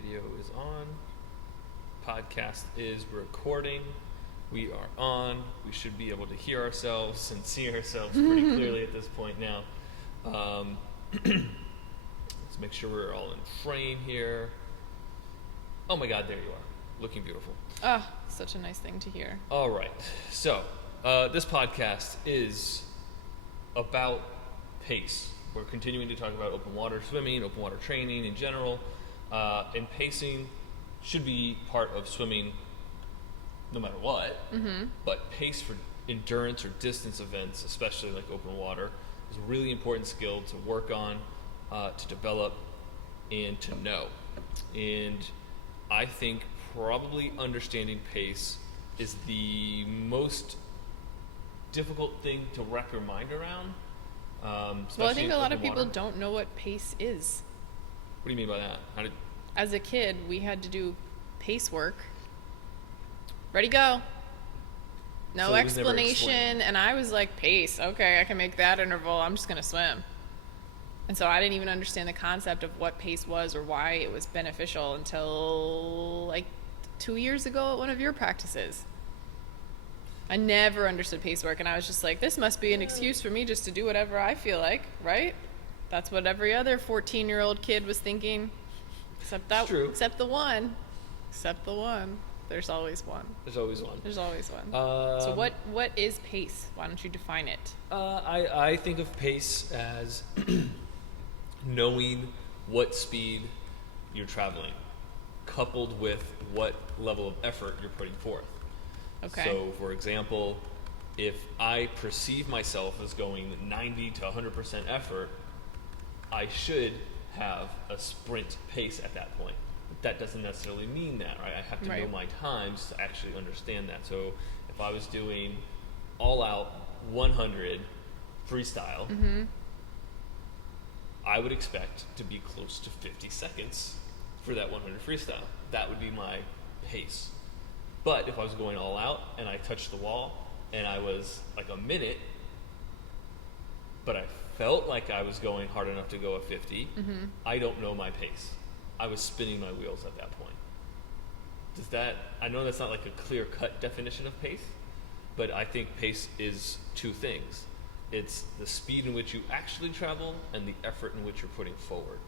Video is on. Podcast is recording. We are on. We should be able to hear ourselves and see ourselves pretty clearly at this point now. Let's make sure we're all in frame here. Oh my God, there you are. Looking beautiful. Oh, such a nice thing to hear. All right. So, this podcast is about pace. We're continuing to talk about open water swimming, open water training in general. And pacing should be part of swimming no matter what. Mm-hmm. But pace for endurance or distance events, especially like open water, is a really important skill to work on, to develop, and to know. And I think probably understanding pace is the most difficult thing to wrap your mind around. Well, I think a lot of people don't know what pace is. What do you mean by that? As a kid, we had to do pace work. Ready, go. No explanation. And I was like, pace. Okay, I can make that interval. I'm just going to swim. And so I didn't even understand the concept of what pace was or why it was beneficial until like 2 years ago at one of your practices. I never understood pace work, and I was just like, this must be an excuse for me just to do whatever I feel like, right? That's what every other 14-year-old kid was thinking. Except the one. There's always one. There's always one. So what is pace? Why don't you define it? I think of pace as knowing what speed you're traveling, coupled with what level of effort you're putting forth. Okay. So, for example, if I perceive myself as going 90 to 100% effort, I should have a sprint pace at that point. But that doesn't necessarily mean that, right? I have to know my times to actually understand that. So if I was doing all out 100 freestyle, I would expect to be close to 50 seconds for that 100 freestyle. That would be my pace. But if I was going all out and I touched the wall and I was like a minute, but I felt like I was going hard enough to go at 50, I don't know my pace. I was spinning my wheels at that point. I know that's not like a clear-cut definition of pace, but I think pace is two things. It's the speed in which you actually travel and the effort in which you're putting forward.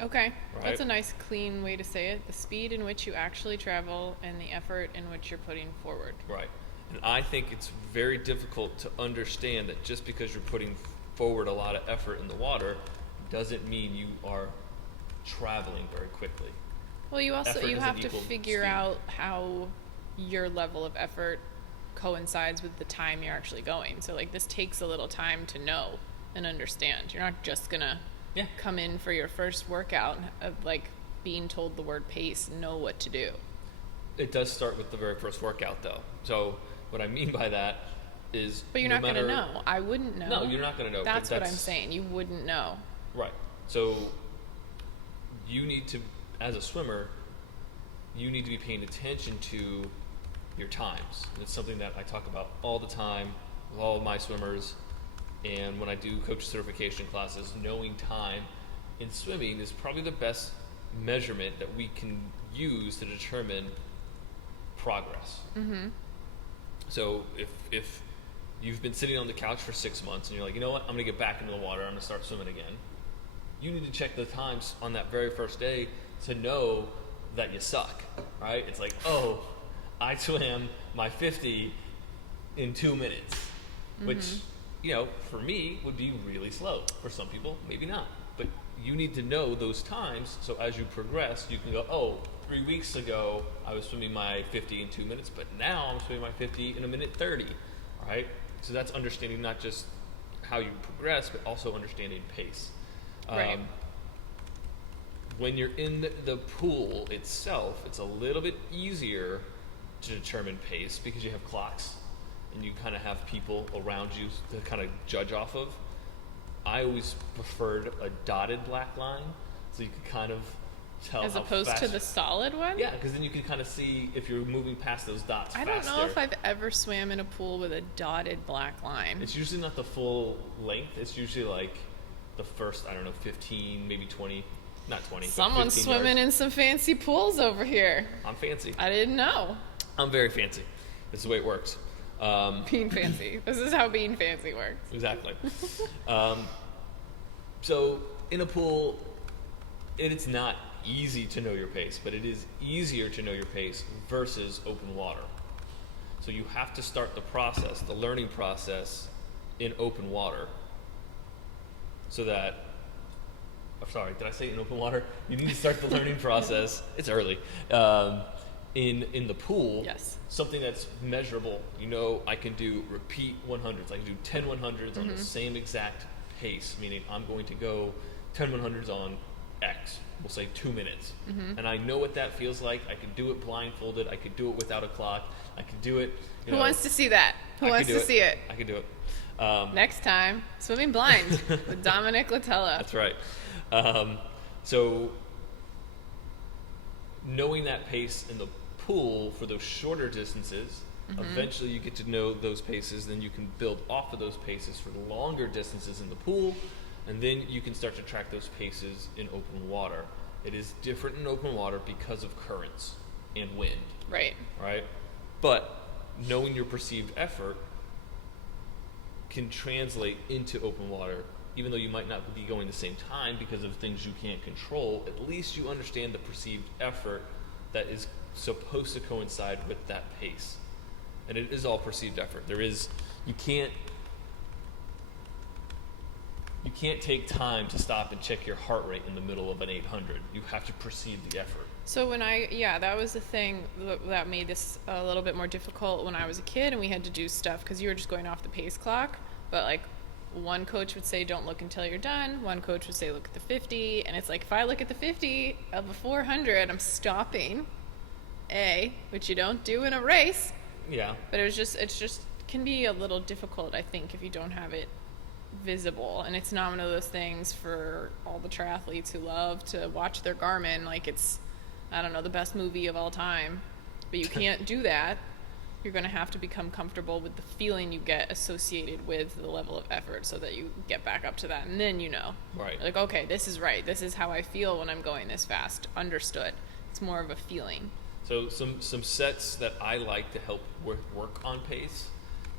Okay, right? That's a nice, clean way to say it. The speed in which you actually travel and the effort in which you're putting forward. Right. And I think it's very difficult to understand that just because you're putting forward a lot of effort in the water doesn't mean you are traveling very quickly. Well, you have to figure out how your level of effort coincides with the time you're actually going. So like this takes a little time to know and understand. You're not just gonna come in for your first workout of like being told the word pace, know what to do. It does start with the very first workout though. So what I mean by that is but you're not going to know. I wouldn't know. No, you're not going to know. That's what I'm saying. You wouldn't know. Right. So you need to, as a swimmer, you need to be paying attention to your times. And it's something that I talk about all the time with all of my swimmers. And when I do coach certification classes, knowing time in swimming is probably the best measurement that we can use to determine progress. Mm-hmm. So if you've been sitting on the couch for 6 months and you're like, you know what, I'm going to get back into the water, I'm going to start swimming again. You need to check the times on that very first day to know that you suck, right? It's like, oh, I swam my 50 in 2 minutes, which, you know, for me would be really slow. For some people, maybe not. But you need to know those times so as you progress, you can go, oh, 3 weeks ago I was swimming my 50 in 2 minutes, but now I'm swimming my 50 in 1:30, right? So that's understanding not just how you progress, but also understanding pace. Right. When you're in the pool itself, it's a little bit easier to determine pace because you have clocks and you kind of have people around you to kind of judge off of. I always preferred a dotted black line so you could kind of tell as how opposed fast to the solid one? Yeah, because then you can kind of see if you're moving past those dots faster. I don't know if I've ever swam in a pool with a dotted black line. It's usually not the full length. It's usually like the first, 15, maybe 20 not 20. but Someone's 15 swimming yards. in some fancy pools over here. I'm fancy. I didn't know. I'm very fancy. This is the way it works. Being fancy. This is how being fancy works. Exactly. So in a pool, it's not easy to know your pace, but it is easier to know your pace versus open water. So you have to start the process, the learning process, in open water. So that, I'm sorry, did I say in open water? You need to start the learning process. It's early. In the pool, Yes. something that's measurable. You know, I can do repeat 100s. I can do 10 100s on the same exact pace, meaning I'm going to go 10 100s on X, we'll say 2 minutes. And I know what that feels like. I can do it blindfolded. I could do it without a clock. I can do it. Who wants to see that? Who I wants can do to see it? I can do it. Next time, swimming blind with Dominic Latella. That's right. So knowing that pace in the pool for those shorter distances, eventually you get to know those paces, then you can build off of those paces for the longer distances in the pool, and then you can start to track those paces in open water. It is different in open water because of currents and wind, Right. right? But knowing your perceived effort can translate into open water, even though you might not be going the same time because of things you can't control. At least you understand the perceived effort that is supposed to coincide with that pace. And it is all perceived effort. You can't take time to stop and check your heart rate in the middle of an 800. You have to perceive the effort. So that was the thing that made this a little bit more difficult when I was a kid and we had to do stuff because you were just going off the pace clock. But like one coach would say, don't look until you're done. One coach would say, look at the 50. And it's like, if I look at the 50 of a 400, I'm stopping, which you don't do in a race. Yeah. But it's just can be a little difficult, I think, if you don't have it visible. And it's not one of those things for all the triathletes who love to watch their Garmin like it's, I don't know, the best movie of all time. But you can't do that. You're going to have to become comfortable with the feeling you get associated with the level of effort so that you get back up to that. And then you know. Right. Like, okay, this is right. This is how I feel when I'm going this fast. Understood. It's more of a feeling. So some sets that I like to help work on pace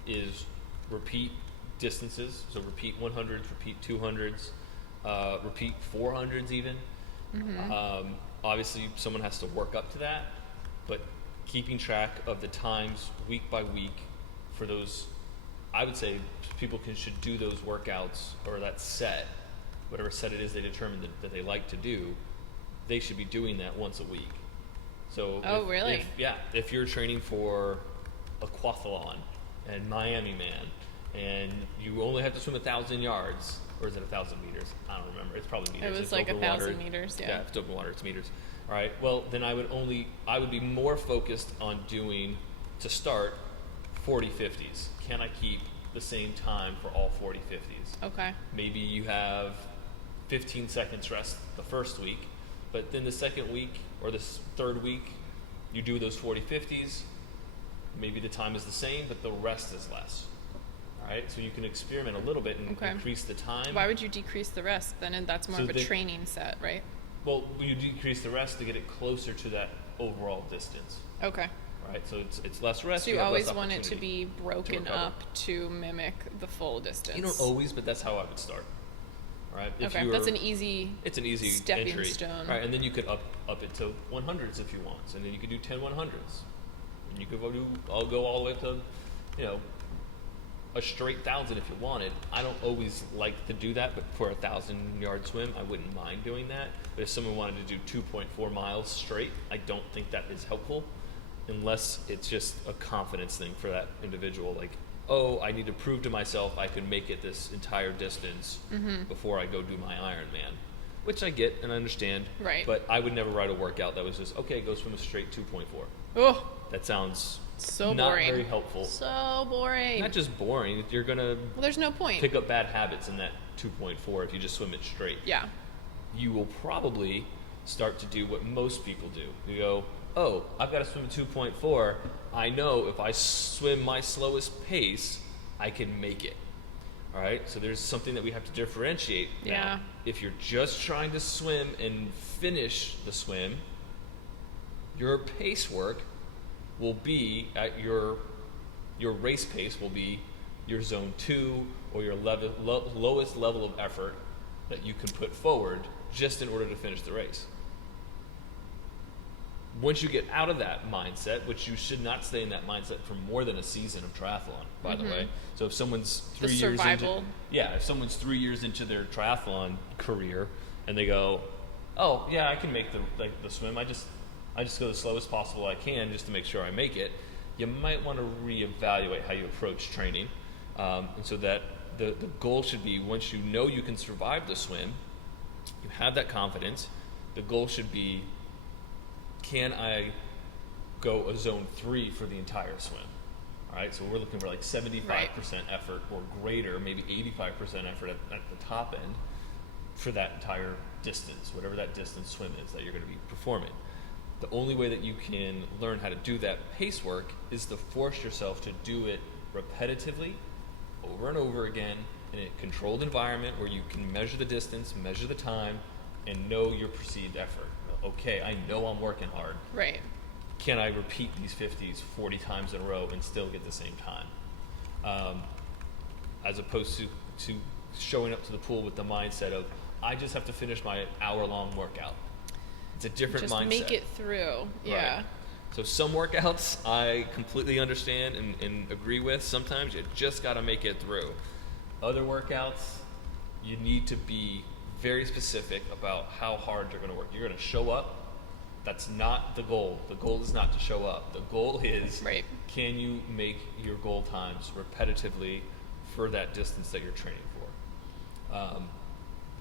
is repeat distances. So repeat 100s, repeat 200s, repeat 400s even. Obviously, someone has to work up to that, but keeping track of the times week by week for those, I would say people should do those workouts or that set, whatever set it is they determine that they like to do, they should be doing that once a week. So really? If you're training for a aquathlon and Miami Man and you only have to swim 1,000 yards, or is it 1,000 meters? I don't remember. It's probably meters. It was it's like open 1,000 water. meters, yeah. Yeah, if it's open water, it's meters. All right. Well, then I would be more focused on doing, to start, 40 50s. Can I keep the same time for all 40 50s? Okay. Maybe you have 15 seconds rest the first week, but then the second week or the third week, you do those 40 50s. Maybe the time is the same, but the rest is less. All right. So you can experiment a little bit and increase the time. Why would you decrease the rest then? And that's more of a training set, right? Well, you decrease the rest to get it closer to that overall distance. Okay. Right, so it's less rest. So you have always less want it to opportunity be broken recover. up to mimic the full distance. You don't always, but that's how I would start. Right. Okay, that's an easy. It's an easy stepping entry. stone. Right, and then you could up it to 100s if you want, and then you could do 10 100s. And you could I'll go all the way up to, a straight 1,000 if you wanted. I don't always like to do that, but for a 1,000-yard swim, I wouldn't mind doing that. But if someone wanted to do 2.4 miles straight, I don't think that is helpful, unless it's just a confidence thing for that individual. Like, oh, I need to prove to myself I can make it this entire distance before I go do my Ironman, which I get and I understand. Right. But I would never write a workout that was just, okay, go swim a straight 2.4. Oh, That sounds so not boring. very helpful. So boring. Not just boring. You're gonna Well, there's no point. pick up bad habits in that 2.4 if you just swim it straight. Yeah. You will probably start to do what most people do. You go, oh, I've got to swim a 2.4. I know if I swim my slowest pace, I can make it. All right, so there's something that we have to differentiate. Yeah. Now, if you're just trying to swim and finish the swim, your pace work will be at your race pace will be your zone 2 or your lowest level of effort that you can put forward just in order to finish the race. Once you get out of that mindset, which you should not stay in that mindset for more than a season of triathlon, by the way. So if someone's The survival. if someone's 3 years into their triathlon career and they go, oh yeah, I can make the swim. I just go the slowest possible I can just to make sure I make it. You might want to reevaluate how you approach training, and so that the goal should be, once you know you can survive the swim, you have that confidence. The goal should be, can I go a zone 3 for the entire swim? All right, so we're looking for like 75% effort or greater, maybe 85% effort at the top end for that entire distance, whatever that distance swim is that you're going to be performing. The only way that you can learn how to do that pace work is to force yourself to do it repetitively, over and over again, in a controlled environment where you can measure the distance, measure the time, and know your perceived effort. Okay, I know I'm working hard. Right. Can I repeat these 50s 40 times in a row and still get the same time? As opposed to showing up to the pool with the mindset of, I just have to finish my hour-long workout. It's a different Just mindset. make it through. Yeah. Right. So some workouts I completely understand and agree with. Sometimes you just got to make it through. Other workouts, you need to be very specific about how hard you're going to work. You're going to show up. That's not the goal. The goal is not to show up. The goal is, can you make your goal times repetitively for that distance that you're training for?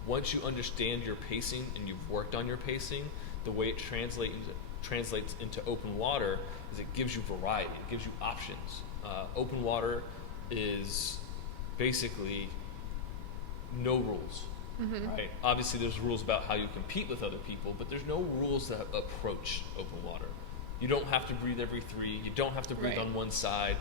Once you understand your pacing and you've worked on your pacing, the way it translates into open water is it gives you variety. It gives you options. Open water is basically no rules. Right? Obviously, there's rules about how you compete with other people, but there's no rules that approach open water. You don't have to breathe every 3. You don't have to breathe on one side.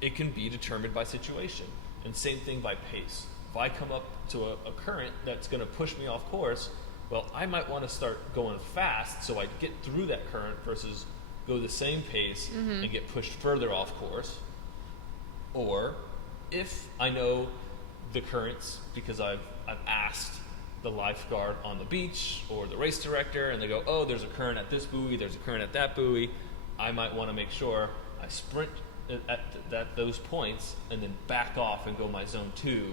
It can be determined by situation. And same thing by pace. If I come up to a current that's going to push me off course, well, I might want to start going fast so I get through that current versus go the same pace and get pushed further off course. Or if I know the currents because I've asked the lifeguard on the beach or the race director, and they go, oh, there's a current at this buoy, there's a current at that buoy, I might want to make sure I sprint at those points and then back off and go my zone 2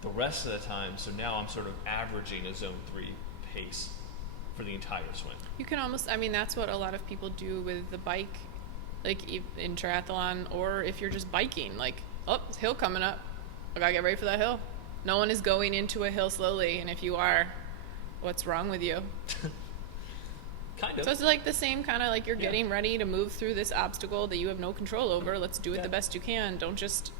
the rest of the time. So now I'm sort of averaging a zone 3 pace for the entire swim. You can almost, I mean, that's what a lot of people do with the bike, like in triathlon, or if you're just biking, like, oh, hill coming up, I gotta get ready for that hill. No one is going into a hill slowly, and if you are, what's wrong with you? Kind of. So it's like the same kind of like you're getting ready to move through this obstacle that you have no control over. Let's do it the best you can. Don't just,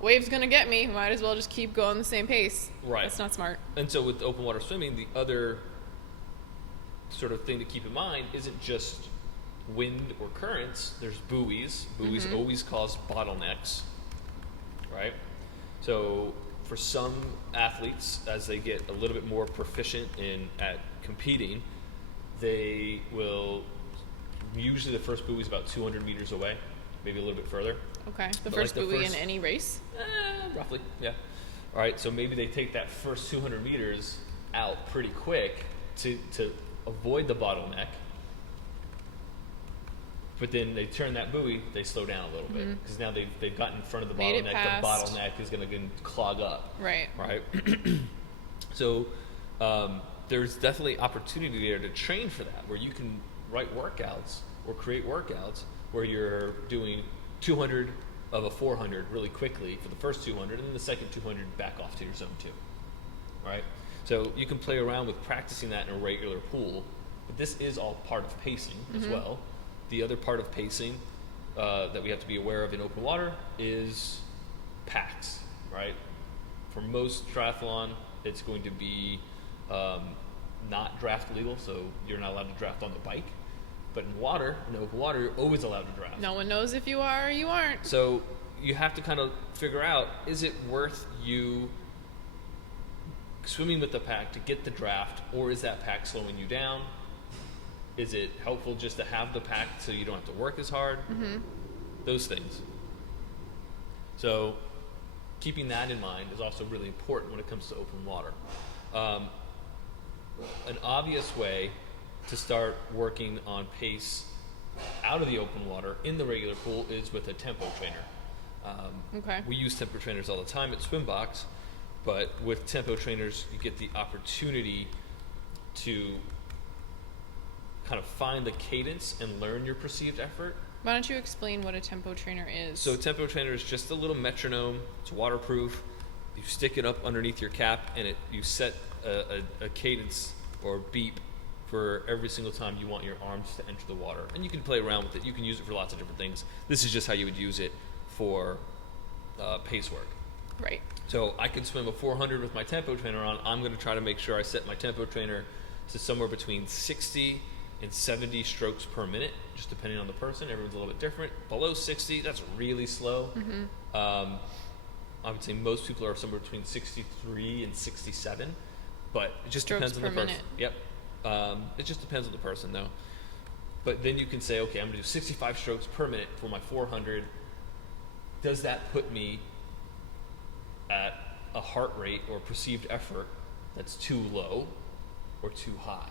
wave's gonna get me. Might as well just keep going the same pace. Right. That's not smart. And so with open water swimming, the other sort of thing to keep in mind isn't just wind or currents. There's buoys. Buoys always cause bottlenecks, right? So for some athletes, as they get a little bit more proficient at competing, they will, usually the first buoy is about 200 meters away, maybe a little bit further. Okay. The first buoy in any race? Roughly, yeah. All right, so maybe they take that first 200 meters out pretty quick to avoid the bottleneck. But then they turn that buoy, they slow down a little bit because now they've gotten in front of the Made bottleneck. it past. The bottleneck is going to clog up. Right. Right. So there's definitely opportunity there to train for that, where you can write workouts or create workouts where you're doing 200 of a 400 really quickly for the first 200, and then the second 200 back off to your zone 2. Right. So you can play around with practicing that in a regular pool, but this is all part of pacing as well. The other part of pacing that we have to be aware of in open water is packs, right? For most triathlon, it's going to be not draft legal, so you're not allowed to draft on the bike. But in open water, you're always allowed to draft. No one knows if you are or you aren't. So you have to kind of figure out, is it worth you swimming with the pack to get the draft, or is that pack slowing you down? Is it helpful just to have the pack so you don't have to work as hard? Those things. So keeping that in mind is also really important when it comes to open water. An obvious way to start working on pace out of the open water in the regular pool is with a tempo trainer. We use tempo trainers all the time at SwimBox, but with tempo trainers you get the opportunity to kind of find the cadence and learn your perceived effort. Why don't you explain what a tempo trainer is? So a tempo trainer is just a little metronome. It's waterproof. You stick it up underneath your cap, and you set a cadence or beep for every single time you want your arms to enter the water. And you can play around with it. You can use it for lots of different things. This is just how you would use it for pace work. Right. So I could swim a 400 with my tempo trainer on. I'm going to try to make sure I set my tempo trainer to somewhere between 60 and 70 strokes per minute, just depending on the person. Everyone's a little bit different. Below 60, that's really slow. I would say most people are somewhere between 63 and 67, but it just Strokes depends on the per person. minute. Yep. It just depends on the person, though. But then you can say, okay, I'm going to do 65 strokes per minute for my 400. Does that put me at a heart rate or perceived effort that's too low or too high?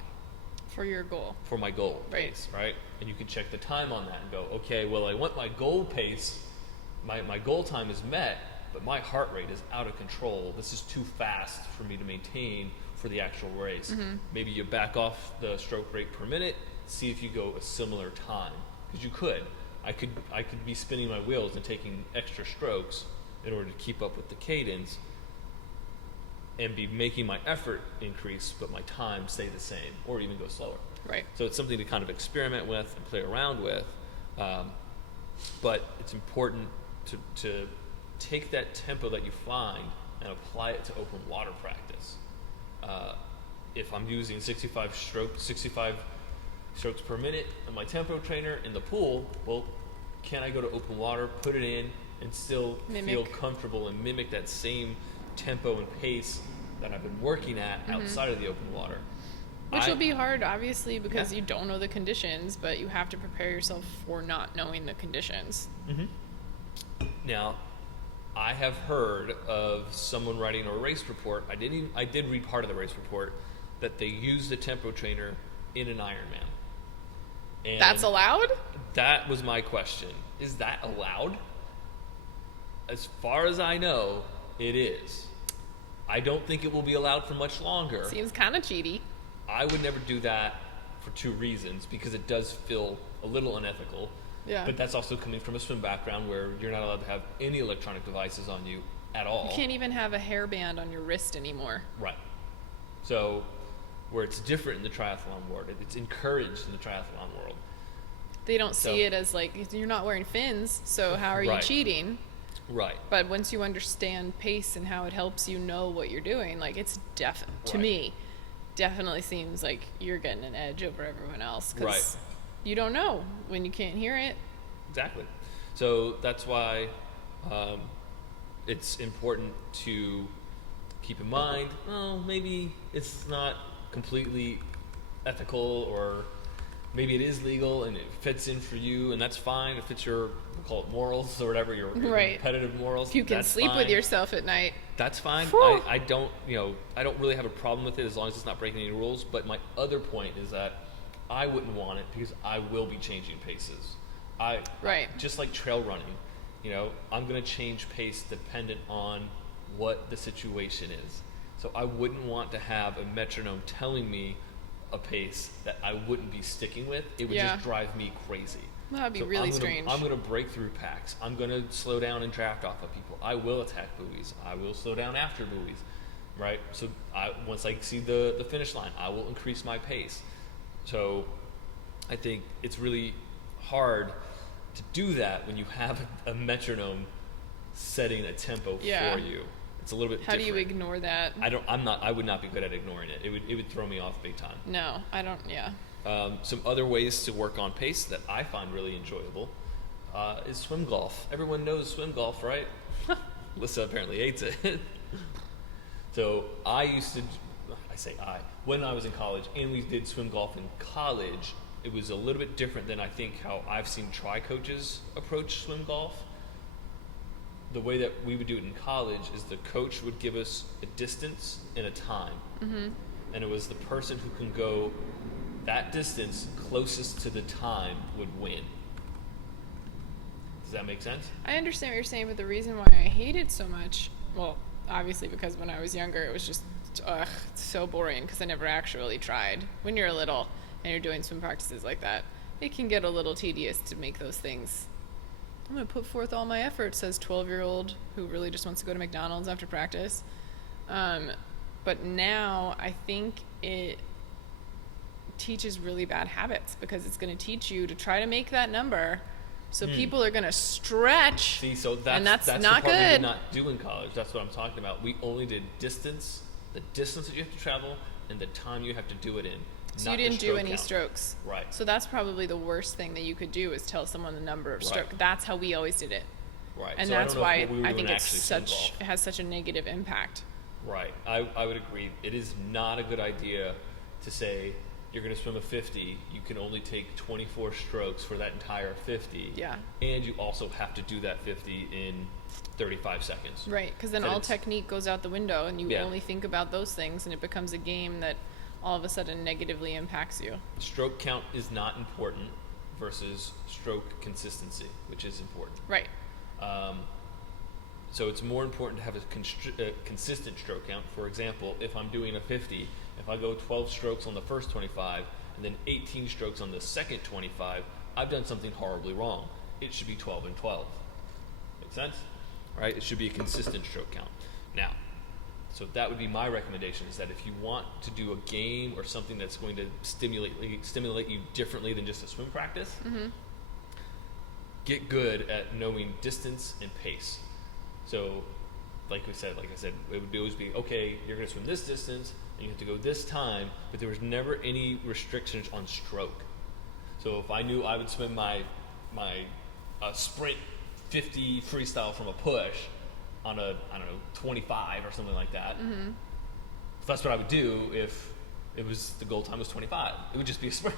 For your goal. For my goal Right. pace, right? And you can check the time on that and go, okay, well, I want my goal pace, my goal time is met, but my heart rate is out of control. This is too fast for me to maintain for the actual race. Maybe you back off the stroke rate per minute, see if you go a similar time. Because you could. I could be spinning my wheels and taking extra strokes in order to keep up with the cadence and be making my effort increase, but my time stay the same or even go slower. Right. So it's something to kind of experiment with and play around with. But it's important to take that tempo that you find and apply it to open water practice. If I'm using 65 strokes per minute on my tempo trainer in the pool, well, can I go to open water, put it in, and still feel comfortable and mimic that same tempo and pace that I've been working at outside of the open water? Which will be hard, obviously, because you don't know the conditions, but you have to prepare yourself for not knowing the conditions. Now, I have heard of someone writing a race report. I did read part of the race report that they used the tempo trainer in an Ironman. And That's allowed? that was my question. Is that allowed? As far as I know, it is. I don't think it will be allowed for much longer. Seems kind of cheaty. I would never do that for two reasons, because it does feel a little unethical. Yeah. But that's also coming from a swim background where you're not allowed to have any electronic devices on you at all. You can't even have a hairband on your wrist anymore. Right. So, where it's different in the triathlon world, it's encouraged in the triathlon world. They don't see it as like, you're not wearing fins, so how are you Right. cheating? Right. But once you understand pace and how it helps you know what you're doing, like it's to Right. me, definitely seems like you're getting an edge over everyone else. 'Cause Right. you don't know when you can't hear it. Exactly. So that's why it's important to keep in mind, well, maybe it's not completely ethical, or maybe it is legal and it fits in for you, and that's fine. If it's your, we'll call it morals or whatever, your Right. competitive morals, If you can that's sleep fine. with yourself at night. That's fine. Whew. I don't really have a problem with it as long as it's not breaking any rules. But my other point is that I wouldn't want it because I will be changing paces. Right. Just like trail running, I'm going to change pace dependent on what the situation is. So I wouldn't want to have a metronome telling me a pace that I wouldn't be sticking with. It would just drive me crazy. That'd be really strange. I'm going to break through packs. I'm going to slow down and draft off of people. I will attack buoys. I will slow down after buoys, right? So once I see the finish line, I will increase my pace. So I think it's really hard to do that when you have a metronome setting a tempo for you. It's a little bit How different. do you ignore that? I would not be good at ignoring it. It would throw me off big time. No, I don't. Yeah. Some other ways to work on pace that I find really enjoyable. is swim golf. Everyone knows swim golf, right? Lisa apparently hates it. So I say when I was in college and we did swim golf in college, it was a little bit different than I think how I've seen tri-coaches approach swim golf. The way that we would do it in college is the coach would give us a distance and a time. Mm-hmm. And it was the person who can go that distance closest to the time would win. Does that make sense? I understand what you're saying, but the reason why I hate it so much, well, obviously because when I was younger, it was just so boring because I never actually tried. When you're little and you're doing swim practices like that, it can get a little tedious to make those things. I'm going to put forth all my effort, says 12-year-old who really just wants to go to McDonald's after practice. But now I think it teaches really bad habits because it's going to teach you to try to make that number. So people are going to stretch. See, so and that's not the part good. We did not do in college. That's what I'm talking about. We only did distance, the distance that you have to travel, and the time you have to do it in. So you didn't do any strokes. Right. So that's probably the worst thing that you could do is tell someone the number of strokes. Right. That's how we always did it. Right. And so that's why I think it has such a negative impact. Right. I would agree. It is not a good idea to say you're going to swim a 50. You can only take 24 strokes for that entire 50. Yeah. And you also have to do that 50 in 35 seconds. Right. Because then all technique goes out the window and you only think about those things and it becomes a game that all of a sudden negatively impacts you. Stroke count is not important versus stroke consistency, which is important. Right. So it's more important to have a consistent stroke count. For example, if I'm doing a 50, if I go 12 strokes on the first 25 and then 18 strokes on the second 25, I've done something horribly wrong. It should be 12 and 12. Make sense? Right? It should be a consistent stroke count. Now, so that would be my recommendation, is that if you want to do a game or something that's going to stimulate you differently than just a swim practice, get good at knowing distance and pace. So, like I said, it would always be, okay, you're going to swim this distance, and you have to go this time, but there was never any restrictions on stroke. So if I knew I would swim my sprint 50 freestyle from a push on a, 25 or something like that, that's what I would do if the goal time was 25. It would just be a sprint.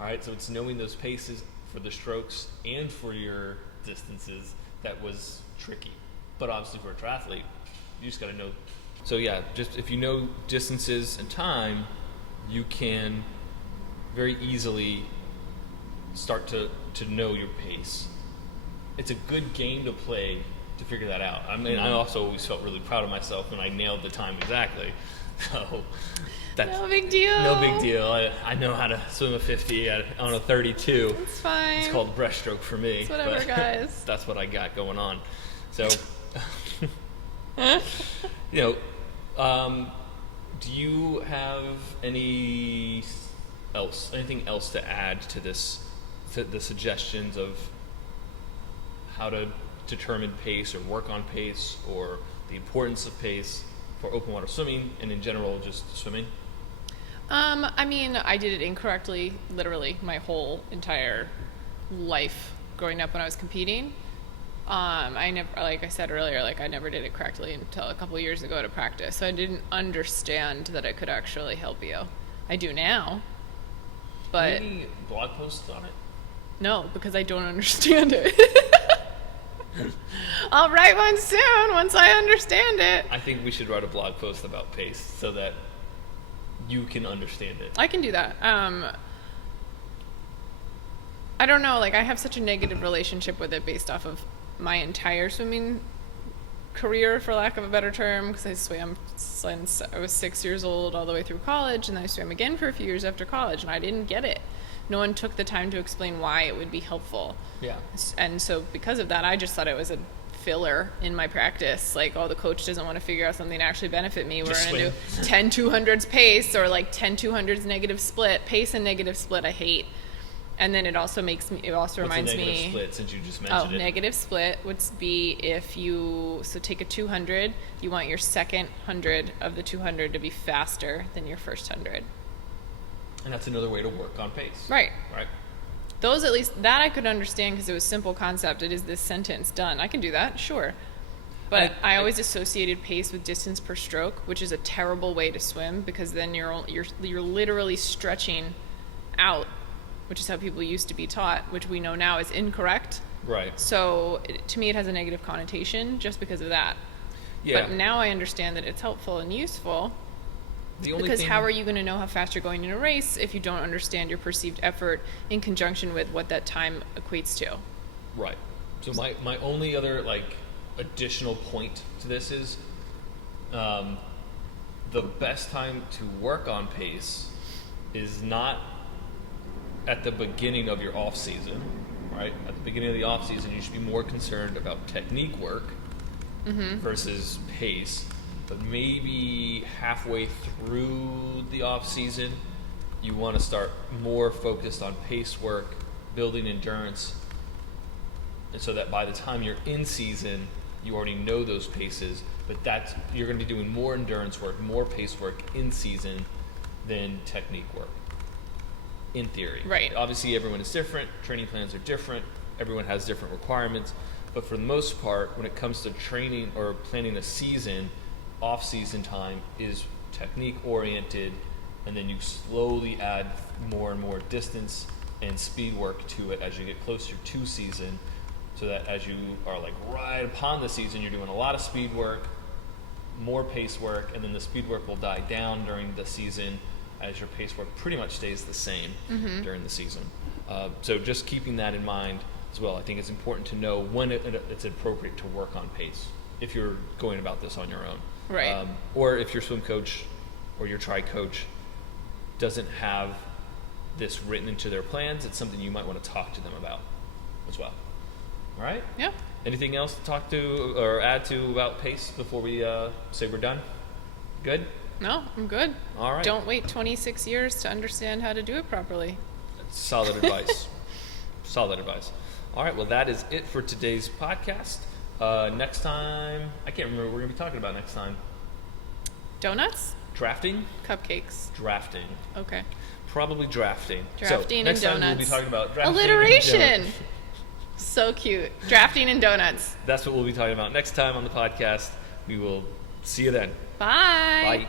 All right, so it's knowing those paces for the strokes and for your distances that was tricky. But obviously for a triathlete, you just got to know. So yeah, just if you know distances and time, you can very easily start to know your pace. It's a good game to play to figure that out. I mean, I also always felt really proud of myself when I nailed the time exactly. So that's no big deal. No big deal. I know how to swim a 50 on a 32. It's fine. It's called breaststroke for me. It's whatever, guys. That's what I got going on. So, do you have anything else to add to this, to the suggestions of how to determine pace or work on pace, or the importance of pace for open water swimming and in general just swimming? I mean, I did it incorrectly literally my whole entire life growing up when I was competing. I never, like I said earlier, I never did it correctly until a couple years ago to practice. So I didn't understand that I could actually help you. I do now, but any blog posts on it? No, because I don't understand it. I'll write one soon once I understand it. I think we should write a blog post about pace so that you can understand it. I can do that. I don't know, I have such a negative relationship with it based off of my entire swimming career, for lack of a better term, because I swam since I was 6 years old all the way through college, and then I swam again for a few years after college, and I didn't get it. No one took the time to explain why it would be helpful. Yeah. And so because of that, I just thought it was a filler in my practice. The coach doesn't want to figure out something to actually benefit me. We're going to do 10 200s pace or 10 200s negative split. Pace and negative split I hate. And then it also reminds me. What's a negative split, since you just mentioned it? Negative split would be if you take a 200, you want your second 100 of the 200 to be faster than your first 100. And that's another way to work on pace. Right. Those, at least, that I could understand because it was simple concept. It is this sentence, done. I can do that, sure. But I always associated pace with distance per stroke, which is a terrible way to swim because then you're literally stretching out, which is how people used to be taught, which we know now is incorrect. Right. So to me, it has a negative connotation just because of that. Yeah. But now I understand that it's helpful and useful. Because how are you going to know how fast you're going in a race if you don't understand your perceived effort in conjunction with what that time equates to? Right. So my only other additional point to this is the best time to work on pace is not at the beginning of your off season, right? At the beginning of the off season, you should be more concerned about technique work versus pace. But maybe halfway through the off season, you want to start more focused on pace work, building endurance, and so that by the time you're in season, you already know those paces. But you're going to be doing more endurance work, more pace work in season than technique work. In theory, right? Obviously, everyone is different. Training plans are different. Everyone has different requirements. But for the most part, when it comes to training or planning a season, off-season time is technique-oriented, and then you slowly add more and more distance and speed work to it as you get closer to season, so that as you are right upon the season, you're doing a lot of speed work, more pace work, and then the speed work will die down during the season as your pace work pretty much stays the same during the season. So just keeping that in mind as well. I think it's important to know when it's appropriate to work on pace if you're going about this on your own. Right. Or if your swim coach or your tri coach doesn't have this written into their plans, it's something you might want to talk to them about as well. All right? Yeah. Anything else to talk to or add to about pace before we say we're done? Good? No, I'm good. All right. Don't wait 26 years to understand how to do it properly. Solid advice. Solid advice. All right, well, that is it for today's podcast. Next time, I can't remember what we're going to be talking about next time. Donuts? Drafting? Cupcakes. Drafting. Okay. Probably drafting. Drafting so, next and time donuts. we'll be talking about drafting Alliteration! and donuts. So cute. Drafting and donuts. That's what we'll be talking about next time on the podcast. We will see you then. Bye. Bye.